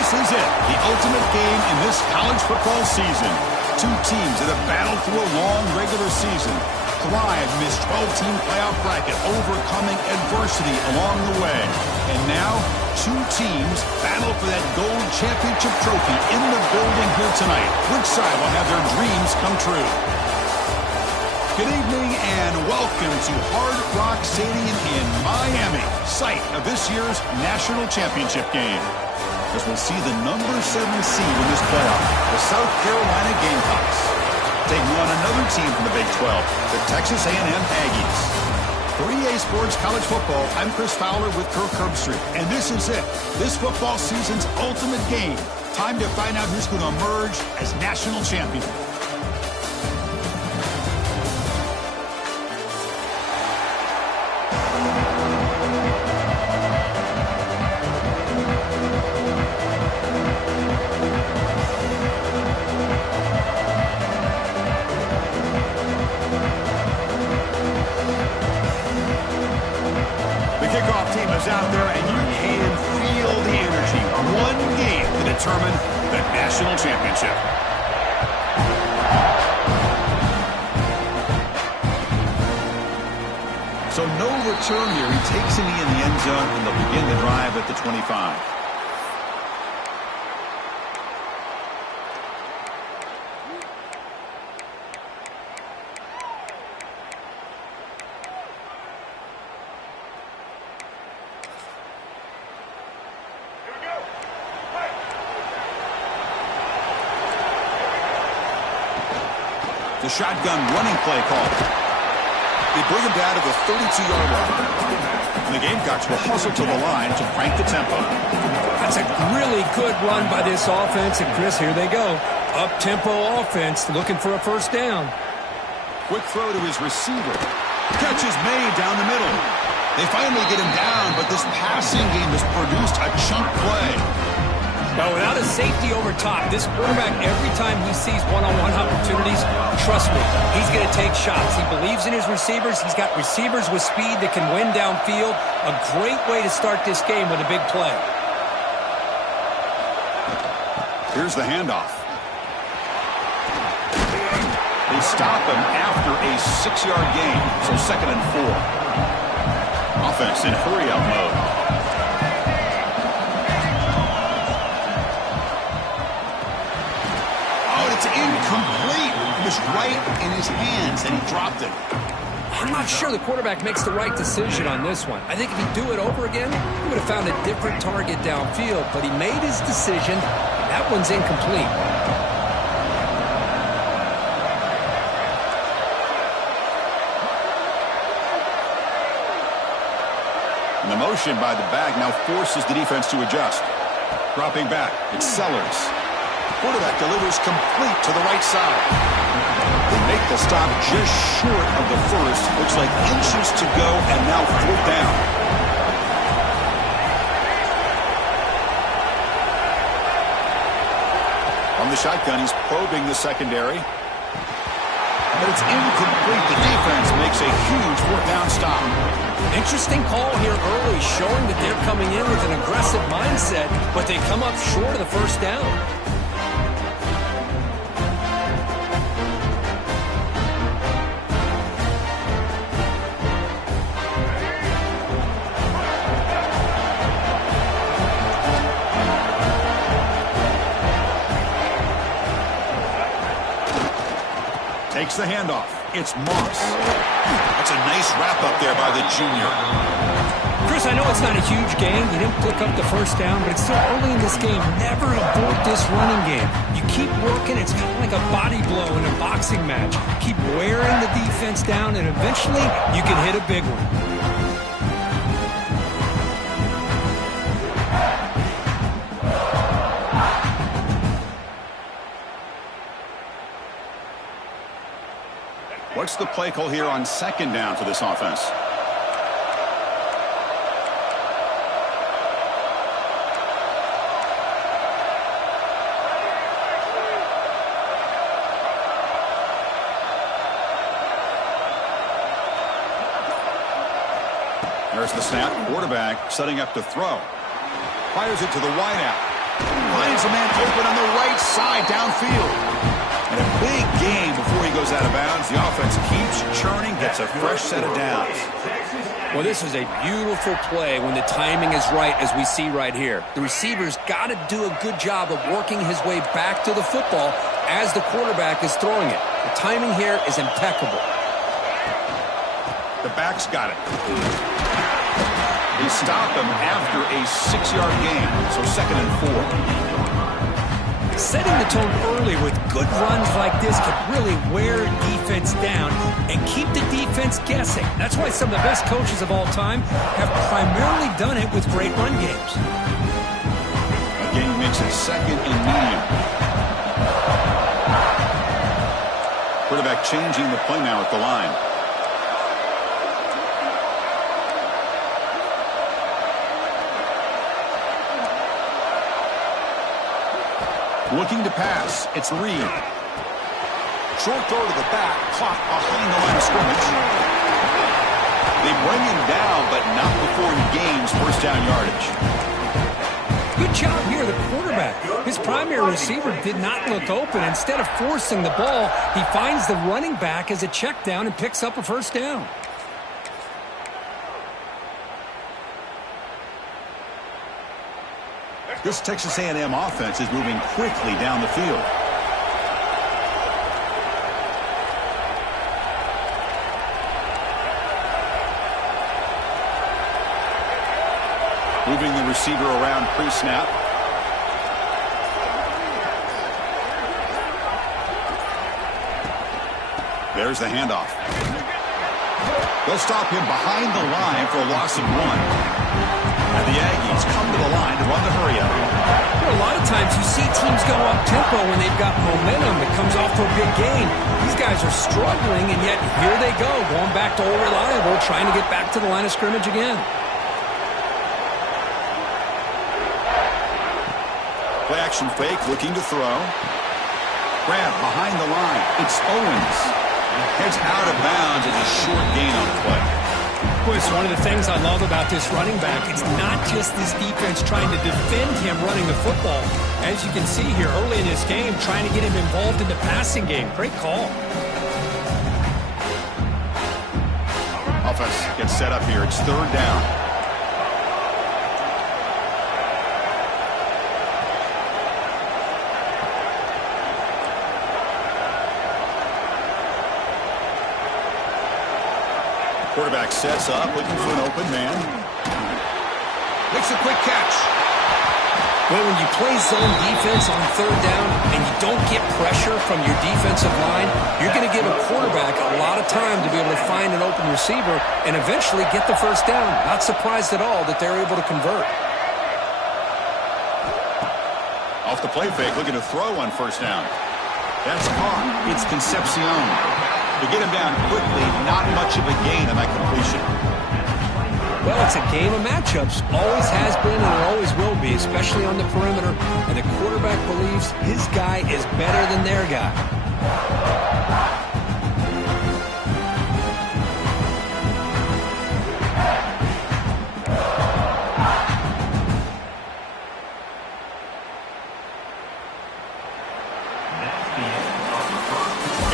This is it, the ultimate game in this college football season. Two teams that have battled through a long regular season, thrived in this 12-team playoff bracket, overcoming adversity along the way. And now, two teams battle for that gold championship trophy in the building here tonight. Which side will have their dreams come true? Good evening and welcome to Hard Rock Stadium in Miami, site of this year's national championship game. As we'll see the number 7 seed in this playoff, the South Carolina Gamecocks, taking on another team from the Big 12, the Texas A&M Aggies. For EA Sports College Football, I'm Chris Fowler with Kirk Herbstreit, and this is it, this football season's ultimate game. Time to find out who's going to emerge as national champion. Out there, and you can feel the energy. One game to determine the national championship. So no return here. He takes a knee in the end zone, and they'll begin the drive at the 25. The shotgun running play call. They bring him down to the 32-yard line. And the Gamecocks will hustle to the line to crank the tempo. That's a really good run by this offense. And Chris, here they go. Up-tempo offense looking for a first down. Quick throw to his receiver. Catch is made down the middle. They finally get him down, but this passing game has produced a chunk play. Now, without a safety over top, this quarterback, every time he sees one-on-one opportunities, trust me, he's going to take shots. He believes in his receivers. He's got receivers with speed that can win downfield. A great way to start this game with a big play. Here's the handoff. They stop him after a 6-yard gain, so 2nd and 4. Offense in hurry-up mode. Incomplete. It was right in his hands, and he dropped it. I'm not sure the quarterback makes the right decision on this one. I think if he'd do it over again, he would have found a different target downfield, but he made his decision. That one's incomplete. And the motion by the back now forces the defense to adjust. Dropping back, it's Sellers. Quarterback delivers complete to the right side. They make the stop just short of the first. Looks like inches to go, and now 4th down. On the shotgun, he's probing the secondary. But it's incomplete. The defense makes a huge 4th down stop. Interesting call here early, showing that they're coming in with an aggressive mindset, but they come up short of the first down. Takes the handoff. It's Moss. That's a nice wrap-up there by the junior. Chris, I know it's not a huge game. You didn't pick up the first down, but it's still early in this game. Never abort this running game. You keep working. It's kind of like a body blow in a boxing match. Keep wearing the defense down, and eventually you can hit a big one. What's the play call here on 2nd down for this offense? There's the snap. Quarterback setting up to throw. Fires it to the wideout. finds a man open on the right side downfield. And a big gain before he goes out of bounds. The offense keeps churning, gets a fresh set of downs. Well, this is a beautiful play when the timing is right, as we see right here. The receiver's got to do a good job of working his way back to the football as the quarterback is throwing it. The timing here is impeccable. The back's got it. They stop him after a 6-yard gain, so 2nd and 4. Setting the tone early with good runs like this can really wear a defense down and keep the defense guessing. That's why some of the best coaches of all time have primarily done it with great run games. Again, he makes it 2nd and medium. Quarterback changing the play now at the line. Looking to pass. It's Reed. Short throw to the back. Caught behind the line of scrimmage. They bring him down, but not before he gains first down yardage. Good job here, the quarterback. His primary receiver did not look open. Instead of forcing the ball, he finds the running back as a check down and picks up a first down. This Texas A&M offense is moving quickly down the field. Moving the receiver around pre-snap. There's the handoff. They'll stop him behind the line for a loss of 1. And the Aggies come to the line to run the hurry-up. Well, a lot of times you see teams go up-tempo when they've got momentum that comes off for a big gain. These guys are struggling, and yet here they go, going back to old reliable, trying to get back to the line of scrimmage again. Play action fake, looking to throw. Grab behind the line. It's Owens. Heads out of bounds as a short gain on the play. Boy, it's one of the things I love about this running back. It's not just this defense trying to defend him running the football. As you can see here early in this game, trying to get him involved in the passing game. Great call. Offense gets set up here. It's 3rd down. Quarterback sets up, looking for an open man. Makes a quick catch. Well, when you play zone defense on 3rd down and you don't get pressure from your defensive line, you're going to give a quarterback a lot of time to be able to find an open receiver and eventually get the first down. Not surprised at all that they're able to convert. Off the play fake, looking to throw on first down. That's caught. It's Concepcion. To get him down quickly, not much of a gain on that completion. Well, it's a game of matchups. Always has been and it always will be, especially on the perimeter. And the quarterback believes his guy is better than their guy.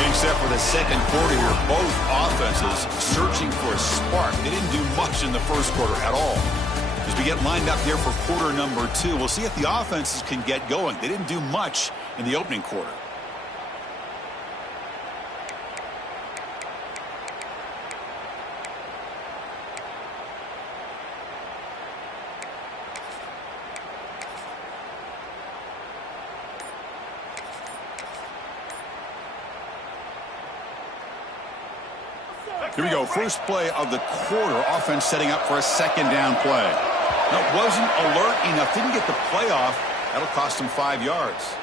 Except for the second quarter here, both offenses searching for a spark. They didn't do much in the first quarter at all. As we get lined up here for quarter number 2, we'll see if the offenses can get going. They didn't do much in the opening quarter. Here we go, first play of the quarter. Offense setting up for a 2nd down play. No, wasn't alert enough, didn't get the play off. That'll cost him 5 yards.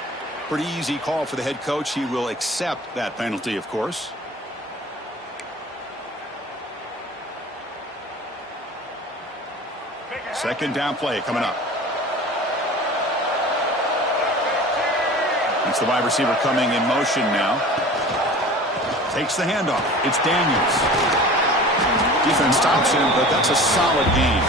Pretty easy call for the head coach. He will accept that penalty, of course. Second down play coming up. It's the wide receiver coming in motion now. Takes the handoff. It's Daniels. Defense stops him, but that's a solid gain.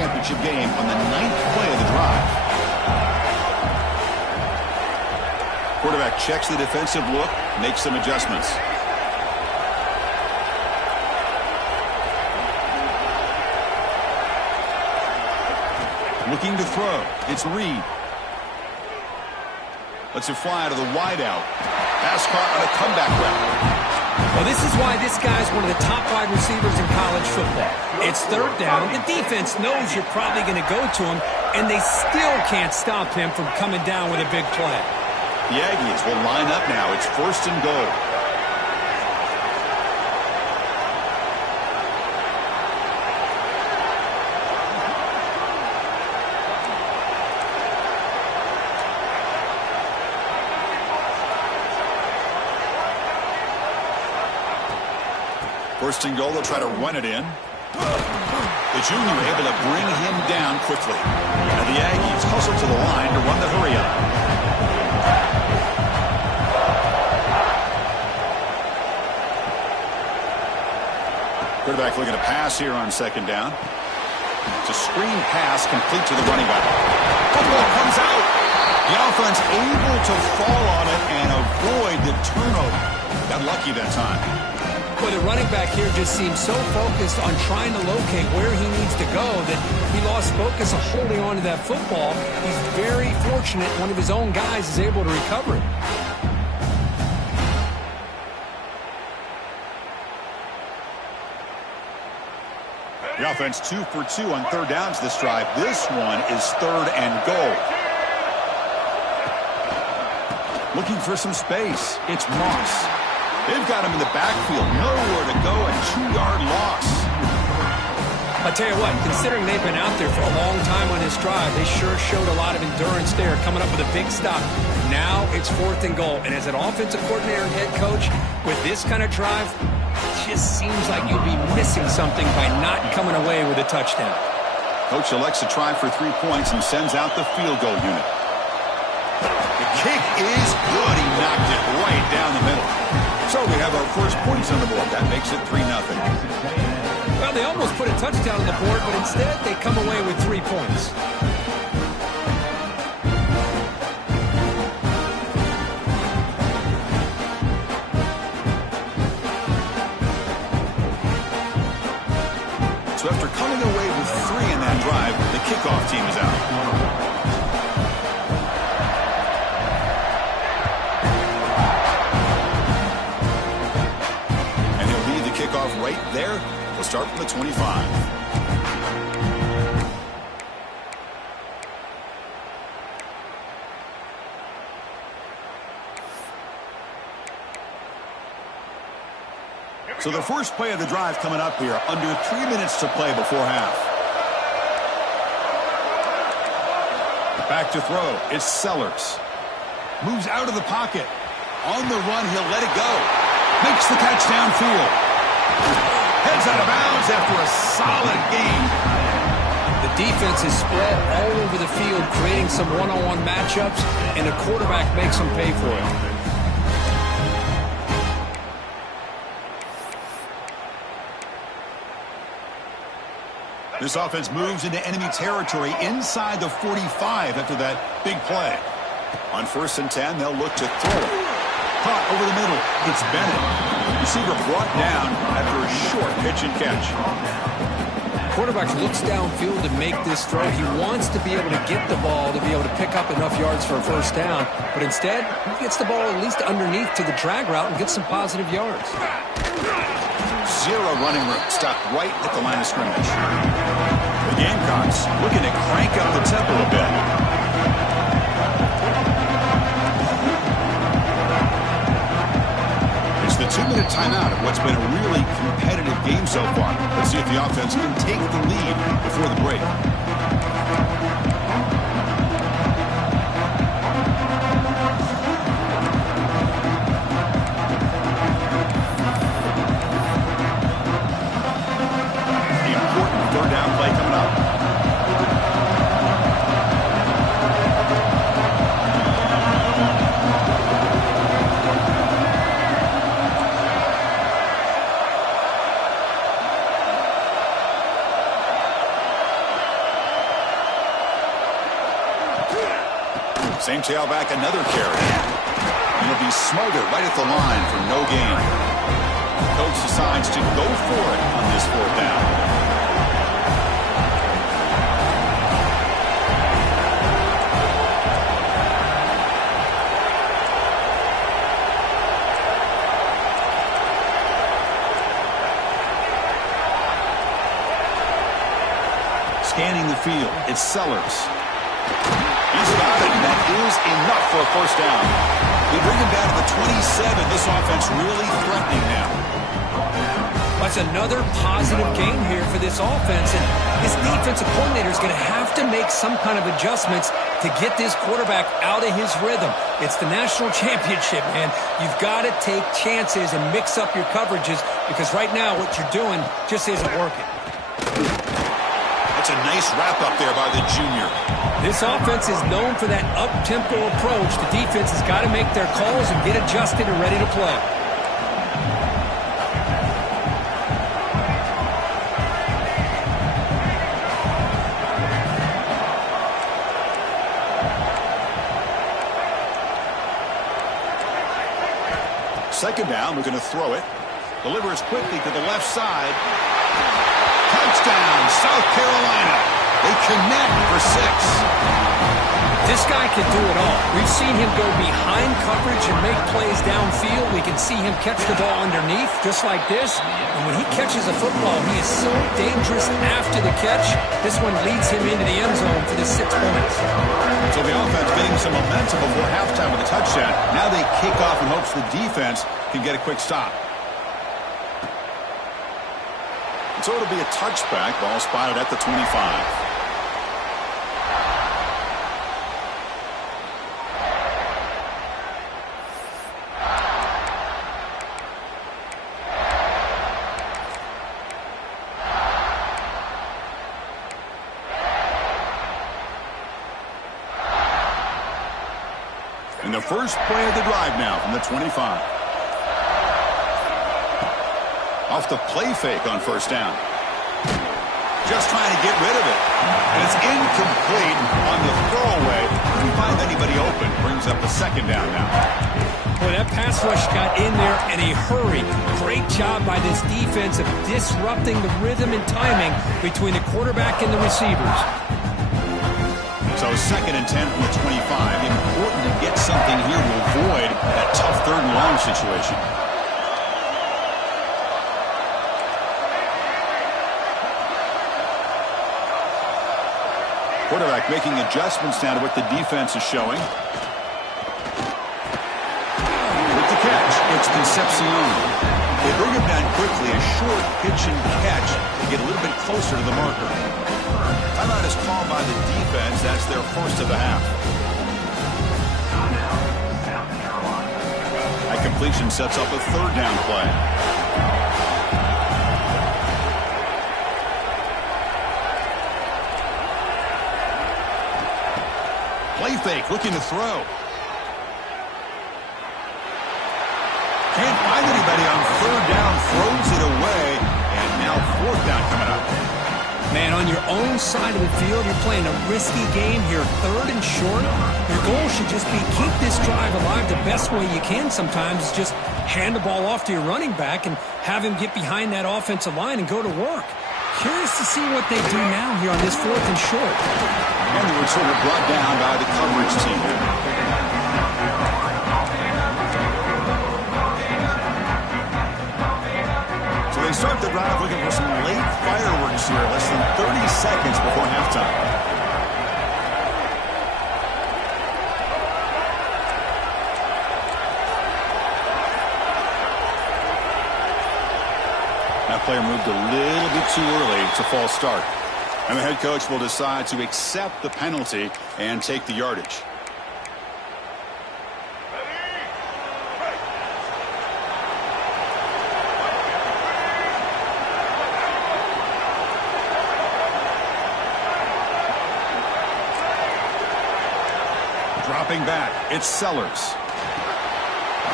championship game on the 9th play of the drive. Quarterback checks the defensive look, makes some adjustments. Looking to throw. It's Reed. Lets it fly out of the wideout. Pass caught on a comeback route. Well, this is why this guy's one of the top wide receivers in college football. It's third down. The defense knows you're probably going to go to him, and they still can't stop him from coming down with a big play. The Aggies will line up now. It's 1st and goal. First and goal, they'll try to run it in. The junior able to bring him down quickly. And the Aggies hustle to the line to run the hurry-up. Quarterback looking to pass here on 2nd down. It's a screen pass complete to the running back. Football comes out. The offense able to fall on it and avoid the turnover. Got lucky that time. Well, the running back here just seems so focused on trying to locate where he needs to go that he lost focus of holding on to that football. He's very fortunate one of his own guys is able to recover it. The offense 2 for 2 on 3rd downs this drive. This one is 3rd and goal. Looking for some space. It's Moss. They've got him in the backfield. Nowhere to go. A 2-yard loss. I'll tell you what, considering they've been out there for a long time on this drive, they sure showed a lot of endurance there, coming up with a big stop. Now it's 4th and goal. And as an offensive coordinator and head coach, with this kind of drive, it just seems like you'd be missing something by not coming away with a touchdown. Coach elects to try for 3 points and sends out the field goal unit. The kick is good. He knocked it right down the middle. So we have our first points on the board. That makes it 3-0. Well, they almost put a touchdown on the board, but instead they come away with 3 points. So after coming away with 3 in that drive, the kickoff team is out. Kickoff right there. We'll start from the 25. So the first play of the drive coming up here. Under 3 minutes to play before half. Back to throw. It's Sellers. Moves out of the pocket. On the run, he'll let it go. Makes the catch downfield. Heads out of bounds after a solid game. The defense is spread all over the field, creating some one-on-one matchups, and the quarterback makes them pay for it. This offense moves into enemy territory inside the 45 after that big play. On 1st and 10, they'll look to throw it. Caught over the middle. It's Bennett. Receiver brought down after a short pitch and catch. Quarterback looks downfield to make this throw. He wants to be able to get the ball to be able to pick up enough yards for a 1st down. But instead, he gets the ball at least underneath to the drag route and gets some positive yards. 0 running room. Stopped right at the line of scrimmage. The Gamecocks looking to crank up the tempo a bit. The 2-minute timeout of what's been a really competitive game so far. Let's see if the offense can take the lead before the break. The important 3rd down play coming up. Same tailback, another carry. And he'll be smothered right at the line for no gain. Coach decides to go for it on this 4th down. Scanning the field, it's Sellers. He's got it, and that is enough for a 1st down. We bring him down to the 27. This offense really threatening now. That's another positive game here for this offense, and this defensive coordinator is going to have to make some kind of adjustments to get this quarterback out of his rhythm. It's the national championship, man. You've got to take chances and mix up your coverages, because right now what you're doing just isn't working. That's a nice wrap-up there by the junior. This offense is known for that up-tempo approach. The defense has got to make their calls and get adjusted and ready to play. Second down, we're going to throw it. Delivers quickly to the left side. Touchdown, South Carolina. They connect for 6. This guy can do it all. We've seen him go behind coverage and make plays downfield. We can see him catch the ball underneath, just like this. And when he catches a football, he is so dangerous after the catch. This one leads him into the end zone for the 6 points. So the offense getting some momentum before halftime with a touchdown. Now they kick off in hopes the defense can get a quick stop. So it'll be a touchback. Ball spotted at the 25. And the first play of the drive now from the 25. Off the play fake on 1st down. Just trying to get rid of it. And it's incomplete on the throwaway. Couldn't find anybody open. Brings up a 2nd down now. Boy, that pass rush got in there in a hurry. Great job by this defense of disrupting the rhythm and timing between the quarterback and the receivers. So 2nd and 10 from the 25. Important to get something here to avoid that tough 3rd and long situation. Quarterback making adjustments now to what the defense is showing. With the catch, it's Concepcion. They bring him down quickly, a short pitch and catch to get a little bit closer to the marker. Timeout is called by the defense. That's their 1st of the half. That completion sets up a 3rd down play. Play fake, looking to throw. Can't find anybody on 3rd down, throws it away, and now 4th down coming up. Man, on your own side of the field, you're playing a risky game here, 3rd and short. Your goal should just be keep this drive alive the best way you can sometimes. Is just hand the ball off to your running back and have him get behind that offensive line and go to work. Curious to see what they do now here on this 4th and short. And they were sort of brought down by the coverage team. So they start the drive looking for some late fireworks here, less than 30 seconds before halftime. That player moved a little bit too early. It's a false start. And the head coach will decide to accept the penalty and take the yardage. Dropping back, it's Sellers.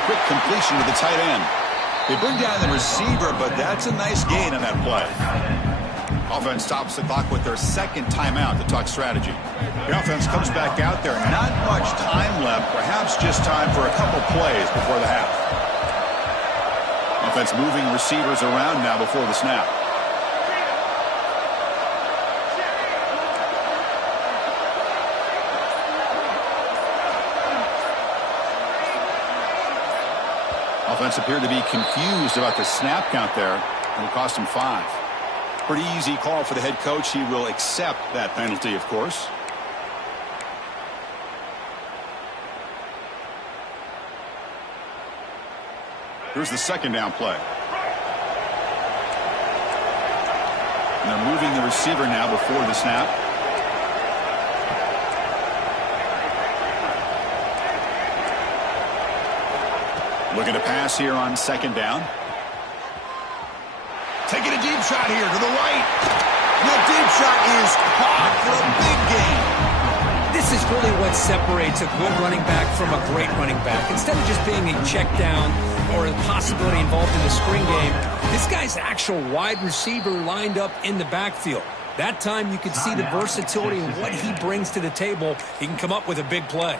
Quick completion to the tight end. They bring down the receiver, but that's a nice gain on that play. Offense stops the clock with their 2nd timeout to talk strategy. The offense comes back out there. Not much time time left, perhaps just time for a couple plays before the half. Offense moving receivers around now before the snap. Offense appeared to be confused about the snap count there. It'll cost him 5. Pretty easy call for the head coach. He will accept that penalty, of course. Here's the second down play. And they're moving the receiver now before the snap. Looking to pass here on second down. Taking a deep shot here to the right. And that deep shot is caught for a big gain. This is really what separates a good running back from a great running back. Instead of just being a check down or a possibility involved in the screen game, this guy's actual wide receiver lined up in the backfield. That time you can see the versatility and what he brings to the table. He can come up with a big play.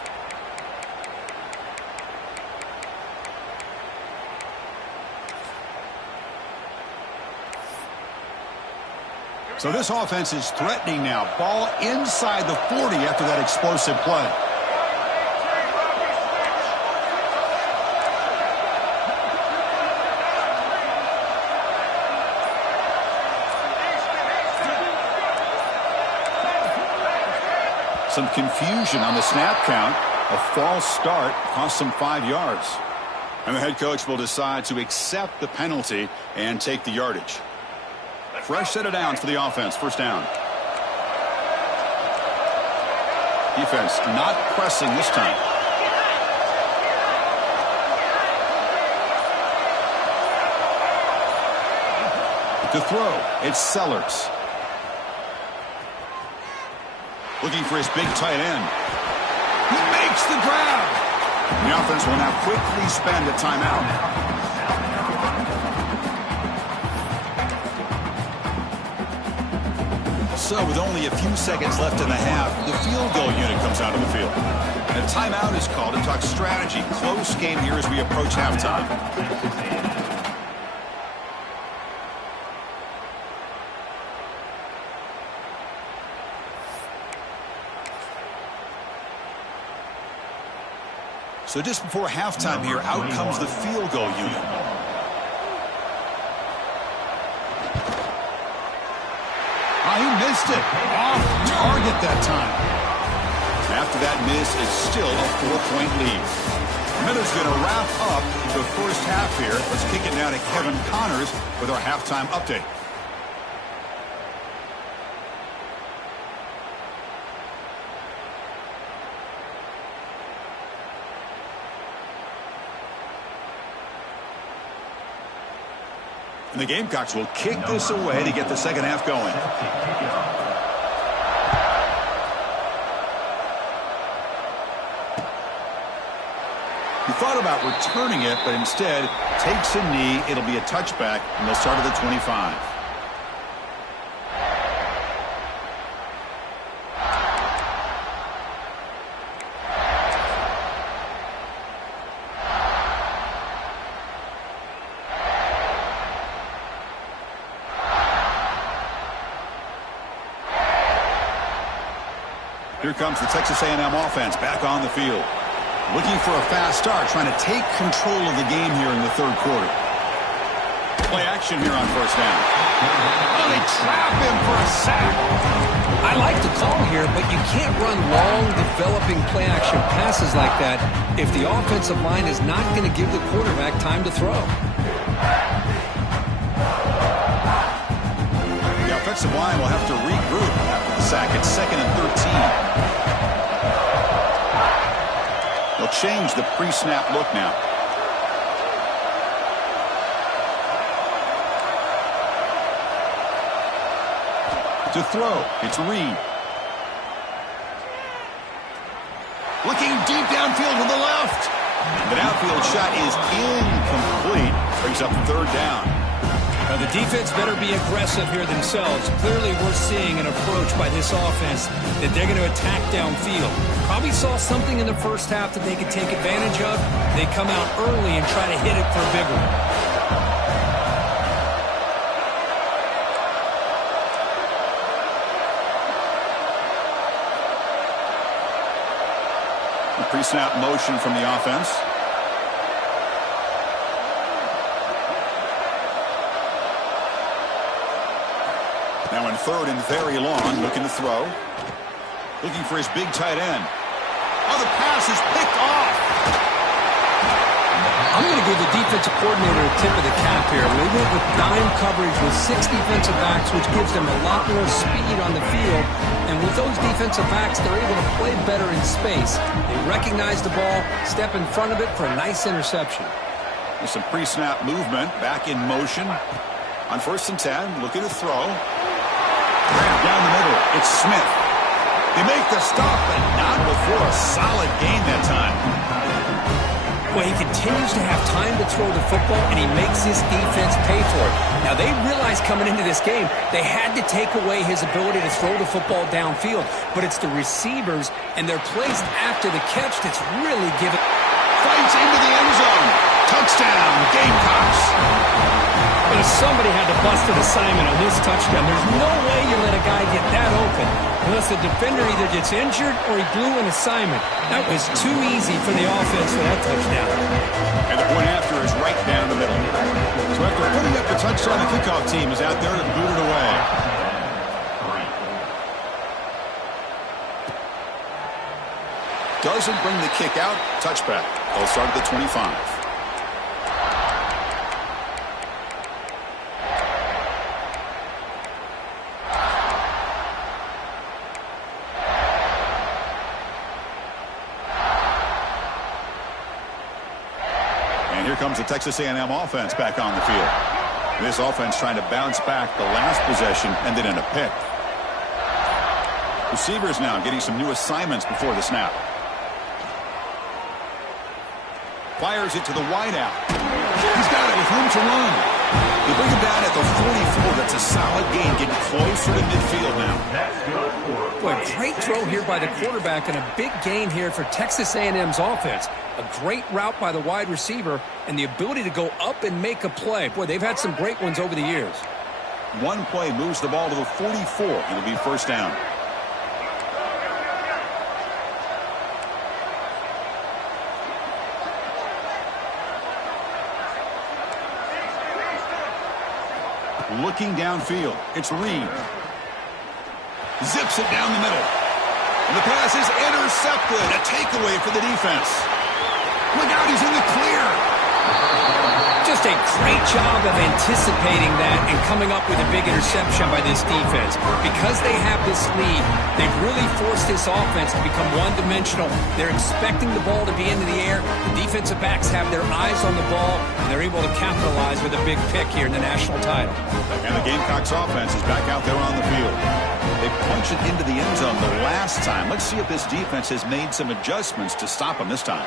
So this offense is threatening now. Ball inside the 40 after that explosive play. Some confusion on the snap count. A false start cost them 5 yards. And the head coach will decide to accept the penalty and take the yardage. Fresh set of downs for the offense. First down. Defense not pressing this time. To throw, it's Sellers. Looking for his big tight end. He makes the grab. The offense will now quickly spend a timeout. So with only a few seconds left in the half, the field goal unit comes out of the field. A timeout is called to talk strategy. Close game here as we approach halftime. So just before halftime here, out comes the field goal unit. He missed it. Off target that time. After that miss, it's still a 4-point lead. Miller's going to wrap up the first half here. Let's kick it now to Kevin Connors with our halftime update. And the Gamecocks will kick this away to get the second half going. He thought about returning it, but instead takes a knee. It'll be a touchback, and they'll start at the 25. Here comes the Texas A&M offense back on the field. Looking for a fast start, trying to take control of the game here in the third quarter. Play action here on first down. Oh, they trap him for a sack. I like the call here, but you can't run long, developing play-action passes like that if the offensive line is not going to give the quarterback time to throw. The offensive line will have to regroup after the sack. It's 2nd and 13. They'll change the pre-snap look now. To throw, it's Reed. Looking deep downfield to the left. The downfield shot is incomplete. Brings up third down. Now, the defense better be aggressive here themselves. Clearly, we're seeing an approach by this offense that they're going to attack downfield. Probably saw something in the first half that they could take advantage of. They come out early and try to hit it for a big one. Pre-snap motion from the offense. Now in third and very long, looking to throw. Looking for his big tight end. Oh, the pass is picked off. I'm going to give the defensive coordinator a tip of the cap here. They went with dime coverage with 6 defensive backs, which gives them a lot more speed on the field. And with those defensive backs, they're able to play better in space. They recognize the ball, step in front of it for a nice interception. There's some pre-snap movement, back in motion. On 1st and 10, looking to throw. Down the middle, it's Smith. They make the stop, but not before a solid gain that time. Well, he continues to have time to throw the football, and he makes his defense pay for it. Now, they realized coming into this game, they had to take away his ability to throw the football downfield. But it's the receivers and their plays after the catch that's really given. Fights into the end zone. Touchdown, Gamecocks. But somebody had to bust an assignment on this touchdown. There's no way you let a guy get that open unless the defender either gets injured or he blew an assignment. That was too easy for the offense for that touchdown. And the point after is right down the middle. So after putting up the touchdown, the kickoff team is out there to boot it away. Doesn't bring the kick out. Touchback. They'll start at the 25. And here comes the Texas A&M offense back on the field. This offense trying to bounce back. The last possession ended in a pick. Receivers now getting some new assignments before the snap. Fires it to the wideout. He's got it with room to run. They bring him down at the 44. That's a solid gain, getting closer to midfield now. Boy, great throw here by the quarterback and a big gain here for Texas A&M's offense. A great route by the wide receiver and the ability to go up and make a play. Boy, they've had some great ones over the years. One play moves the ball to the 44. It'll be first down. Looking downfield, it's Reed. Zips it down the middle. And the pass is intercepted. A takeaway for the defense. Look out, he's in the clear. Just a great job of anticipating that and coming up with a big interception by this defense. Because they have this lead, they've really forced this offense to become one-dimensional. They're expecting the ball to be into the air. The defensive backs have their eyes on the ball, and they're able to capitalize with a big pick here in the national title. And the Gamecocks offense is back out there on the field. They punched it into the end zone the last time. Let's see if this defense has made some adjustments to stop them this time.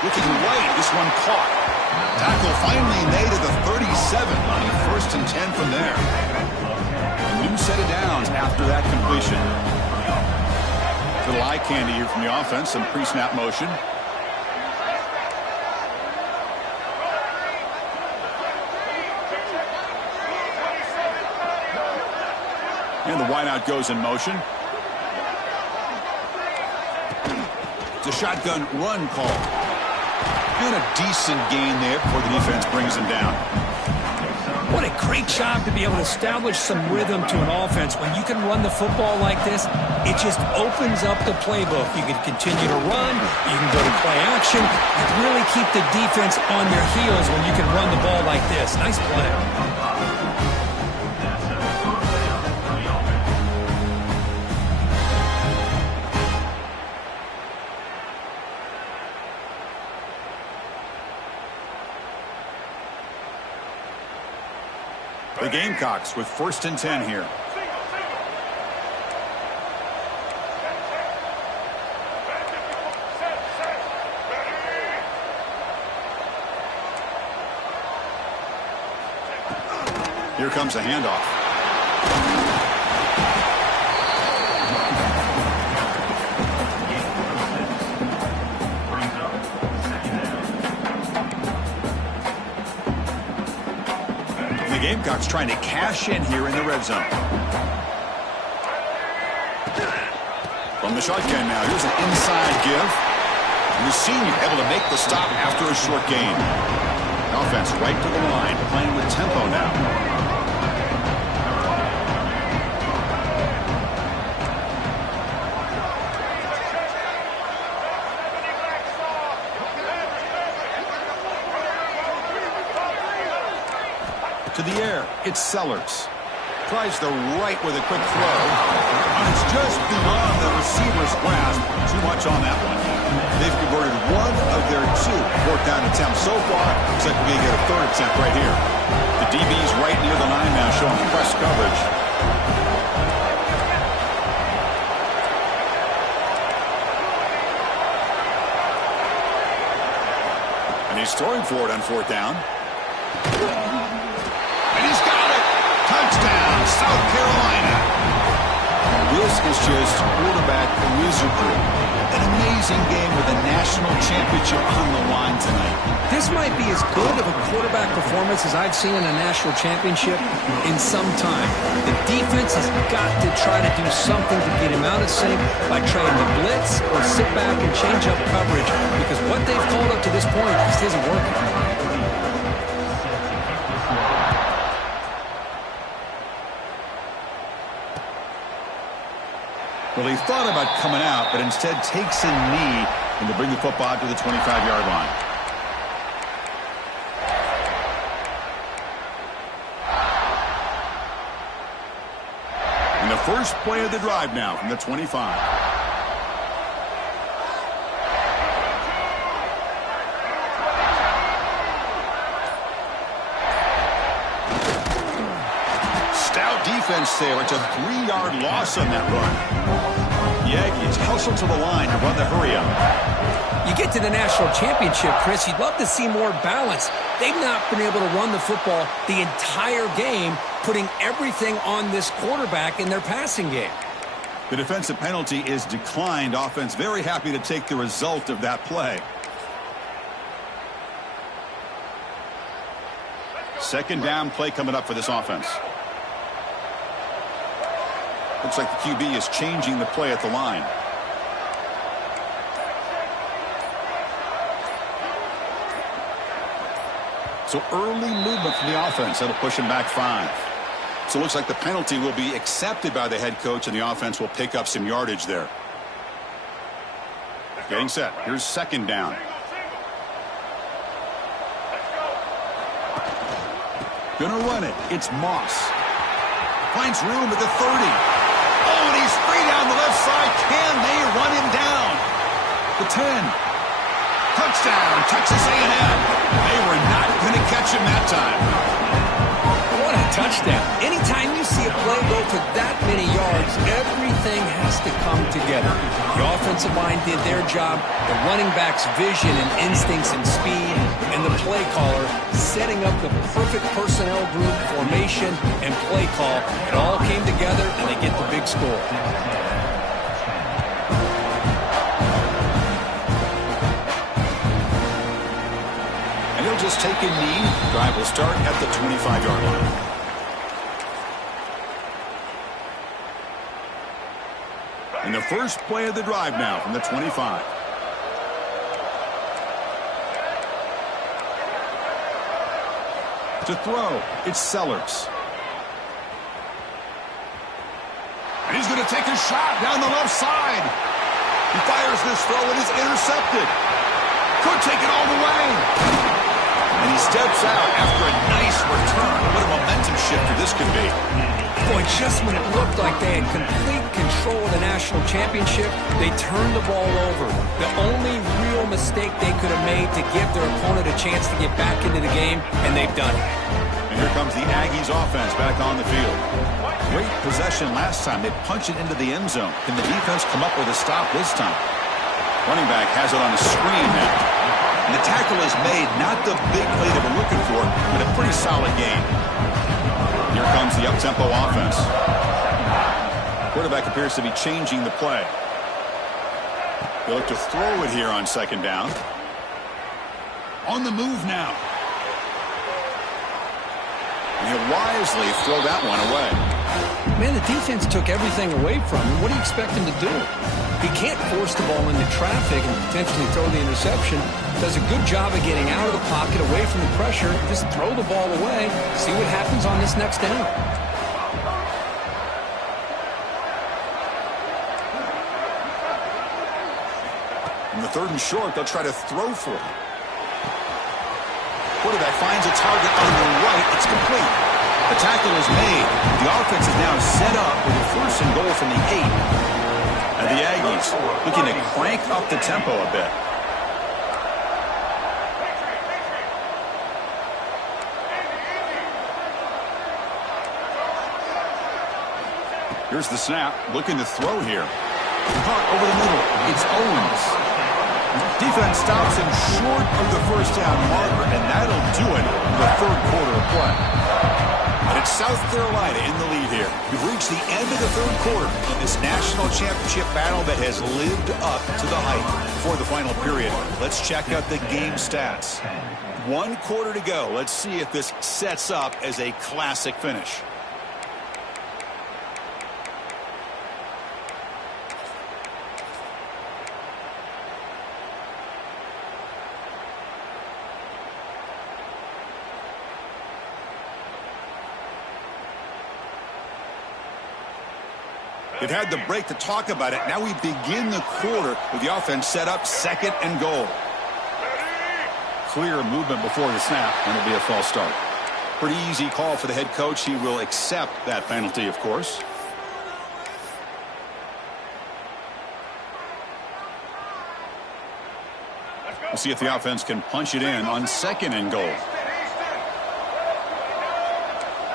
Looking right, this one caught. Tackle finally made at the 37 on 1st and 10 from there. A new set of downs after that completion. Little eye candy here from the offense, some pre-snap motion. And the wideout goes in motion. It's a shotgun run call. And a decent gain there before the defense brings him down. What a great job to be able to establish some rhythm to an offense. When you can run the football like this, it just opens up the playbook. You can continue to run, you can go to play action, and really keep the defense on their heels when you can run the ball like this. Nice play. The Gamecocks with 1st and 10 here. Here comes the handoff. The Gamecocks trying to cash in here in the red zone. From the shotgun now, here's an inside give. And the senior able to make the stop after a short gain. Offense right to the line, playing with tempo now. To the air, it's Sellers. Tries the right with a quick throw. And it's just beyond the receiver's grasp. Too much on that one. They've converted one of their 2 fourth down attempts so far. Looks like we're going to get a 3rd attempt right here. The DB's right near the line now, showing press coverage. And he's throwing for it on 4th down. And he's got it. Touchdown, South Carolina. This is just quarterback wizardry. An amazing game with a national championship on the line tonight. This might be as good of a quarterback performance as I've seen in a national championship in some time. The defense has got to try to do something to get him out of sync by trying to blitz or sit back and change up coverage, because what they've called up to this point just isn't working. Well, he thought about coming out, but instead takes a knee and to bring the football to the 25-yard line. And the first play of the drive now from the 25. Stout defense there. It's a 3-yard loss on that run. The Aggies hustle to the line to run the hurry-up. You get to the national championship, Chris, you'd love to see more balance. They've not been able to run the football the entire game, putting everything on this quarterback in their passing game. The defensive penalty is declined. Offense very happy to take the result of that play. Second down play coming up for this offense. Looks like the QB is changing the play at the line. So early movement from the offense. That'll push him back 5. So it looks like the penalty will be accepted by the head coach, and the offense will pick up some yardage there. Getting set. Here's second down. Gonna run it. It's Moss. Finds room at the 30. Oh, and he's free down the left side. Can they run him down? The 10. Touchdown, Texas A&M. They were not going to catch him that time. What a touchdown. Anytime you see a play go for that many yards, everything has to come together. The offensive line did their job, the running back's vision and instincts and speed, and the play caller setting up the perfect personnel group, formation, and play call. It all came together, and they get the big score. And he'll just take a knee. Drive will start at the 25-yard line. And the first play of the drive now from the 25. To throw, it's Sellers. And he's going to take a shot down the left side. He fires this throw and is intercepted. Could take it all the way. And he steps out after a nice return. What a momentum shifter this could be. Boy, just when it looked like they had complete control of the national championship, they turned the ball over. The only real mistake they could have made to give their opponent a chance to get back into the game, and they've done it. And here comes the Aggies offense back on the field. Great possession last time. They punch it into the end zone. Can the defense come up with a stop this time? Running back has it on the screen now. And the tackle is made, not the big play that we're looking for, but a pretty solid game. The Here comes the up-tempo offense. Quarterback appears to be changing the play. They look to throw it here on second down. On the move now. And he'll wisely throw that one away. Man, the defense took everything away from him. What do you expect him to do? He can't force the ball into traffic and potentially throw the interception. Does a good job of getting out of the pocket, away from the pressure. Just throw the ball away. See what happens on this next down. On the 3rd and short, they'll try to throw for it. Quarterback finds a target on the right. It's complete. The tackle is made. The offense is now set up with a 1st and goal from the 8. And the Aggies looking to crank up the tempo a bit. Here's the snap. Looking to throw here. Caught over the middle. It's Owens. Defense stops him short of the 1st down marker, and that'll do it in the 3rd quarter of play. And it's South Carolina in the lead here. We've reached the end of the 3rd quarter of this national championship battle that has lived up to the hype. For the final period, let's check out the game stats. 1 quarter to go. Let's see if this sets up as a classic finish. They've had the break to talk about it. Now we begin the quarter with the offense set up 2nd and goal. Clear movement before the snap, and it'll be a false start. Pretty easy call for the head coach. He will accept that penalty, of course. We'll see if the offense can punch it in on 2nd and goal.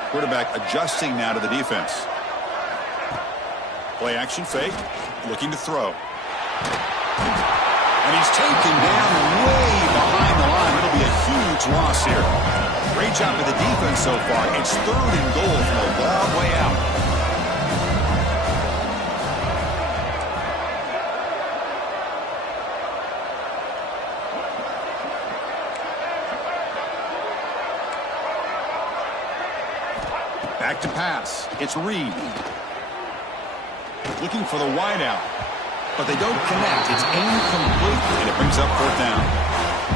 Quarterback adjusting now to the defense. Play action fake, looking to throw. And he's taken down way behind the line. It'll be a huge loss here. Great job of the defense so far. It's 3rd and goal from a long way out. Back to pass. It's Reed. Looking for the wideout, but they don't connect. It's incomplete, and it brings up 4th down.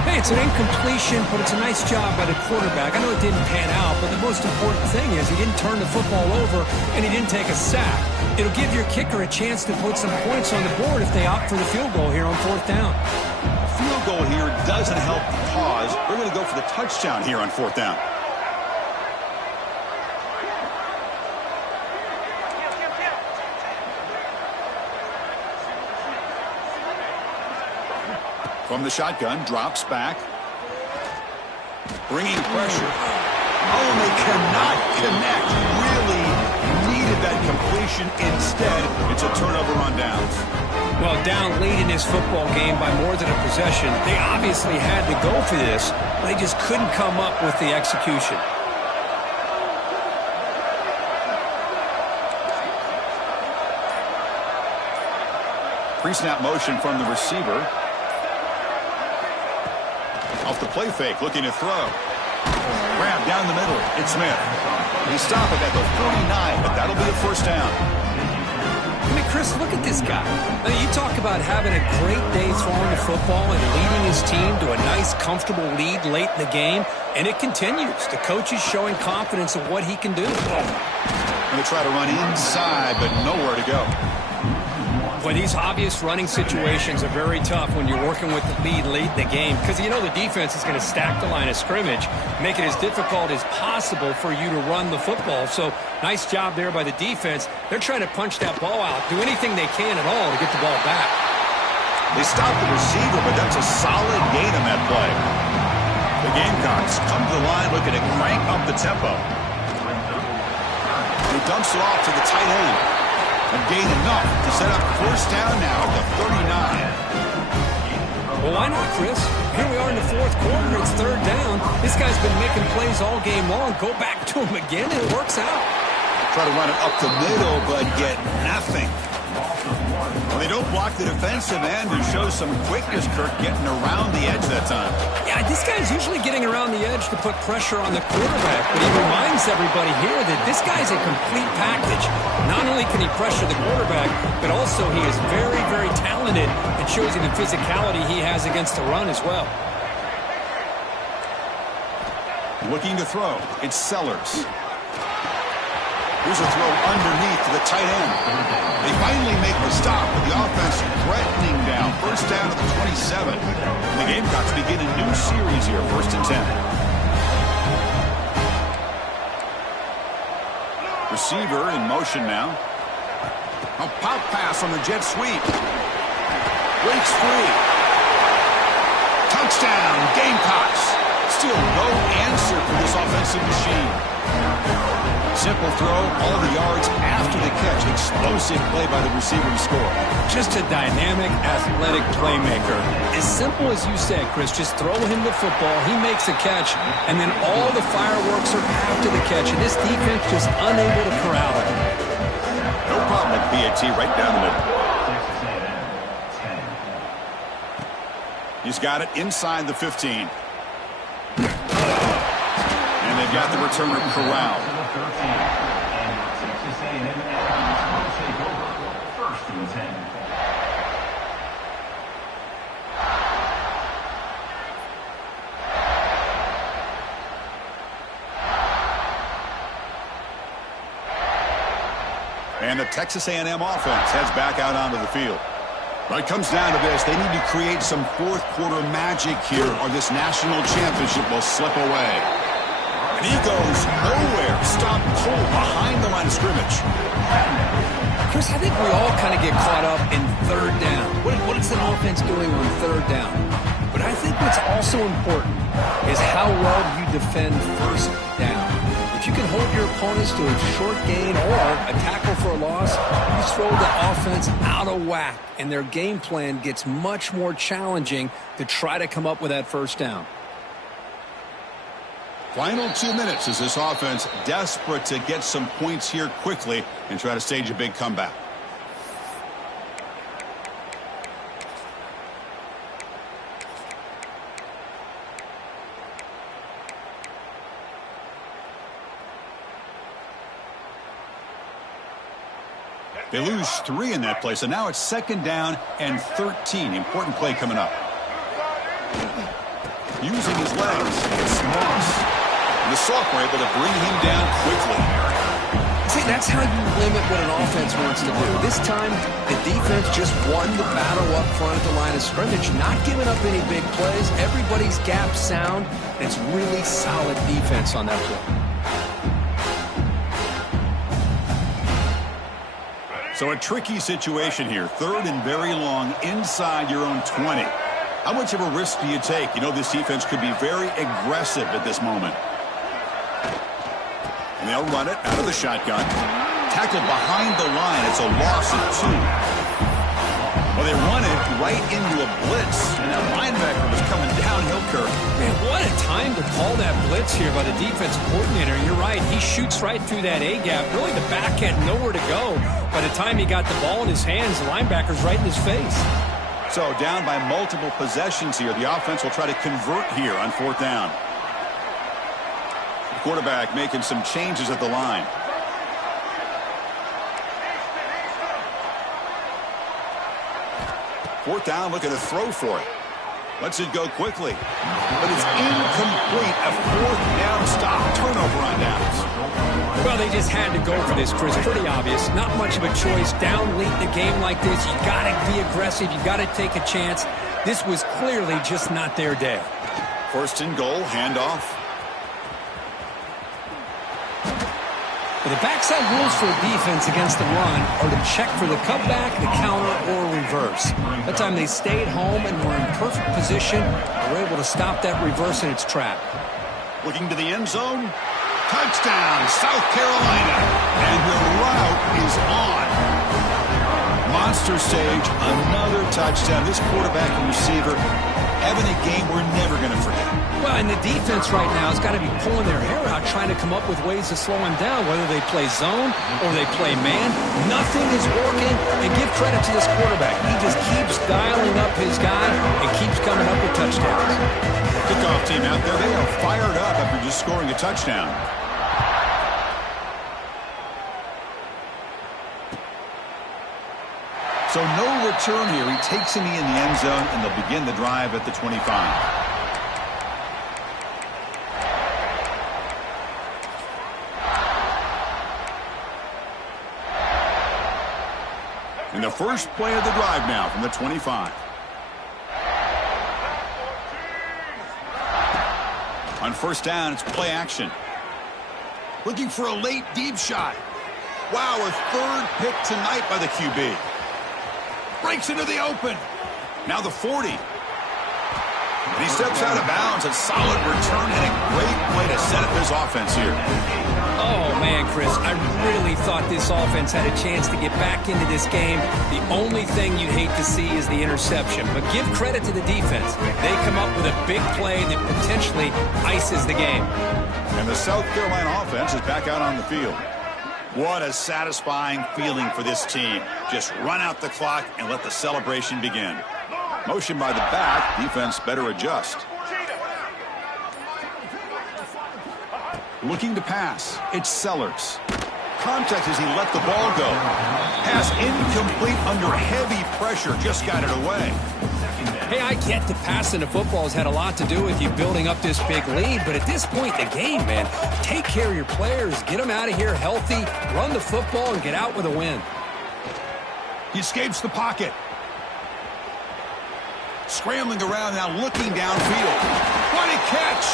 Hey, it's an incompletion, but it's a nice job by the quarterback. I know it didn't pan out, but the most important thing is he didn't turn the football over, and he didn't take a sack. It'll give your kicker a chance to put some points on the board if they opt for the field goal here on 4th down. Field goal here doesn't help the cause. We're going to go for the touchdown here on 4th down. From the shotgun, drops back. Bringing pressure. Oh, and they cannot connect. Really needed that completion. Instead, it's a turnover on downs. Well, down late in this football game by more than a possession, they obviously had to go for this. They just couldn't come up with the execution. Pre-snap motion from the receiver. Off the play fake, looking to throw. Grab down the middle. It's Smith. He stopped it at the 49, but that'll be a 1st down. I mean, Chris, look at this guy. I mean, you talk about having a great day throwing the football and leading his team to a nice, comfortable lead late in the game, and it continues. The coach is showing confidence of what he can do. Going to try to run inside, but nowhere to go. Well, these obvious running situations are very tough when you're working with the lead late in the game because you know the defense is going to stack the line of scrimmage, make it as difficult as possible for you to run the football. So nice job there by the defense. They're trying to punch that ball out, do anything they can at all to get the ball back. They stopped the receiver, but that's a solid gain on that play. The Gamecocks come to the line looking to crank up the tempo. He dumps it off to the tight end. And gain enough to set up 1st down now at the 39. Well, why not, Chris? Here we are in the fourth quarter. It's third down. This guy's been making plays all game long. Go back to him again, and it works out. Try to run it up the middle, but get nothing. Well, they don't block the defensive end, who shows some quickness, Kirk, getting around the edge that time. Yeah, this guy's usually getting around the edge to put pressure on the quarterback, but he reminds everybody here that this guy's a complete package. Not only can he pressure the quarterback, but also he is very, very talented and shows you the physicality he has against the run as well. Looking to throw. It's Sellers. Here's a throw underneath to the tight end. They finally make the stop, but the offense threatening down. First down to the 27. The Gamecocks begin a new series here, 1st and 10. Receiver in motion now. A pop pass on the jet sweep. Breaks free. Touchdown, Gamecocks. Still no answer for this offensive machine. Simple throw, all the yards after the catch. Explosive play by the receiver to score. Just a dynamic, athletic playmaker. As simple as you said, Chris, just throw him the football, he makes a catch, and then all the fireworks are after the catch, and this defense just unable to corral it. No problem with PAT right down the middle. He's got it inside the 15. And they've got the returner corralled. And the Texas A&M offense heads back out onto the field. But it comes down to this. They need to create some fourth quarter magic here, or this national championship will slip away. And he goes nowhere. Stop cold behind the line of scrimmage. Chris, I think we all kind of get caught up in third down. What is an offense doing on third down? But I think what's also important is how well you defend first down. If you can hold your opponents to a short gain or a tackle for a loss, you throw the offense out of whack, and their game plan gets much more challenging to try to come up with that first down. Final 2 minutes as this offense desperate to get some points here quickly and try to stage a big comeback. They lose 3 in that play, so now it's 2nd down and 13. Important play coming up. Using his legs, it's Moss. And the sophomore able to bring him down quickly. See, that's how you limit what an offense wants to do. This time, the defense just won the battle up front at the line of scrimmage, not giving up any big plays. Everybody's gap sound. It's really solid defense on that play. So a tricky situation here. 3rd and very long inside your own 20. How much of a risk do you take? You know this defense could be very aggressive at this moment. And they'll run it out of the shotgun. Tackled behind the line. It's a loss of 2. Well, they run it right into a blitz. And that linebacker was coming downhill, Kirk. Man, what a time to call that blitz here by the defense coordinator. You're right. He shoots right through that A-gap. Really, the back had nowhere to go. By the time he got the ball in his hands, the linebacker's right in his face. So down by multiple possessions here. The offense will try to convert here on 4th down. The quarterback making some changes at the line. Fourth down, looking to throw for it. Lets it go quickly. But it's incomplete. A 4th down stop. Turnover on downs. Well, they just had to go for this, Chris. Pretty obvious. Not much of a choice. Down late in the game like this, you got to be aggressive. You got to take a chance. This was clearly just not their day. 1st and goal, handoff. Well, the backside rules for a defense against the run are to check for the cutback, the counter, or reverse. That time they stayed home and were in perfect position. They were able to stop that reverse in its track. Looking to the end zone. Touchdown, South Carolina. And the route is on. Monster stage, another touchdown. This quarterback and receiver been a game we're never going to forget. Well, and the defense right now has got to be pulling their hair out trying to come up with ways to slow him down, whether they play zone or they play man. Nothing is working, and give credit to this quarterback. He just keeps dialing up his guy and keeps coming up with touchdowns. Kickoff team out there, they are fired up after just scoring a touchdown. So no return here. He takes him in the end zone, and they'll begin the drive at the 25. In the first play of the drive now from the 25. On first down, it's play action. Looking for a late deep shot. Wow, a third pick tonight by the QB. Breaks into the open. Now the 40. And he steps out of bounds. A solid return and a great way to set up his offense here. Oh, man, Chris, I really thought this offense had a chance to get back into this game. The only thing you'd hate to see is the interception. But give credit to the defense. They come up with a big play that potentially ices the game. And the South Carolina offense is back out on the field. What a satisfying feeling for this team. Just run out the clock and let the celebration begin. Motion by the back. Defense better adjust. Looking to pass. It's Sellers. Contact as he let the ball go. Pass incomplete under heavy pressure. Just got it away. Hey, I get that passing the football has had a lot to do with you building up this big lead, but at this point in the game, man, take care of your players. Get them out of here healthy, run the football, and get out with a win. He escapes the pocket. Scrambling around now, looking downfield. What a catch!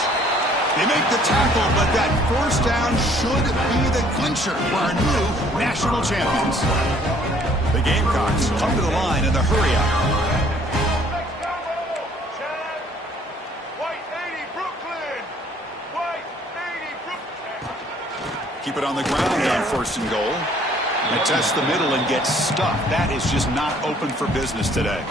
They make the tackle, but that first down should be the clincher for our new national champions. The Gamecocks come to the line in the hurry-up. Keep it on the ground on first and goal. They test the middle and get stuffed. That is just not open for business today.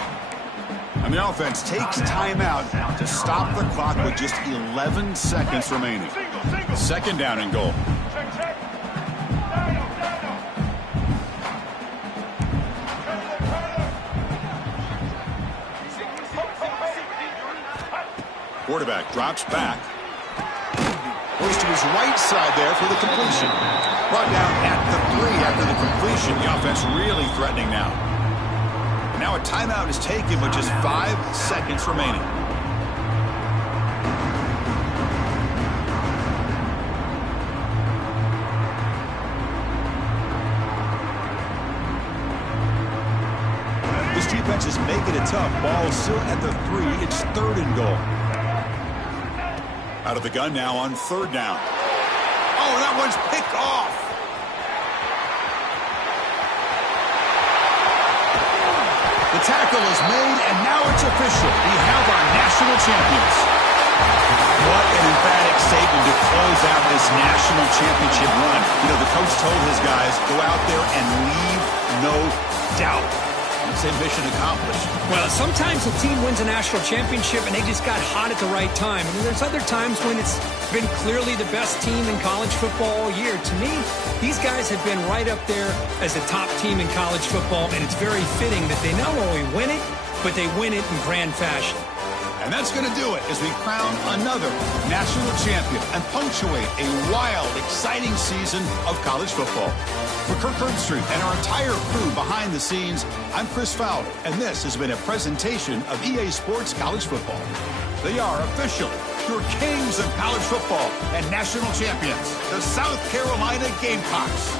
And the offense takes timeout to stop the clock with just 11 seconds remaining. Second down and goal. Quarterback drops back. Goes to his right side there for the completion. Brought down at the 3 after the completion. The offense really threatening now. Now a timeout is taken with just 5 seconds remaining. This defense is making it tough. Ball still at the 3. It's third and goal. Out of the gun now on third down. Oh, that one's picked off. The tackle is made, and now it's official. We have our national champions. What an emphatic statement to close out this national championship run. You know, the coach told his guys, go out there and leave no doubt. Let's say mission accomplished. Well, sometimes a team wins a national championship and they just got hot at the right time. And there's other times when it's been clearly the best team in college football all year. To me, these guys have been right up there as a top team in college football, and it's very fitting that they not only win it, but they win it in grand fashion. And that's going to do it as we crown another national champion and punctuate a wild, exciting season of college football. For Kirk Herbstreit and our entire crew behind the scenes, I'm Chris Fowler, and this has been a presentation of EA Sports College Football. They are officially your kings of college football and national champions, the South Carolina Gamecocks.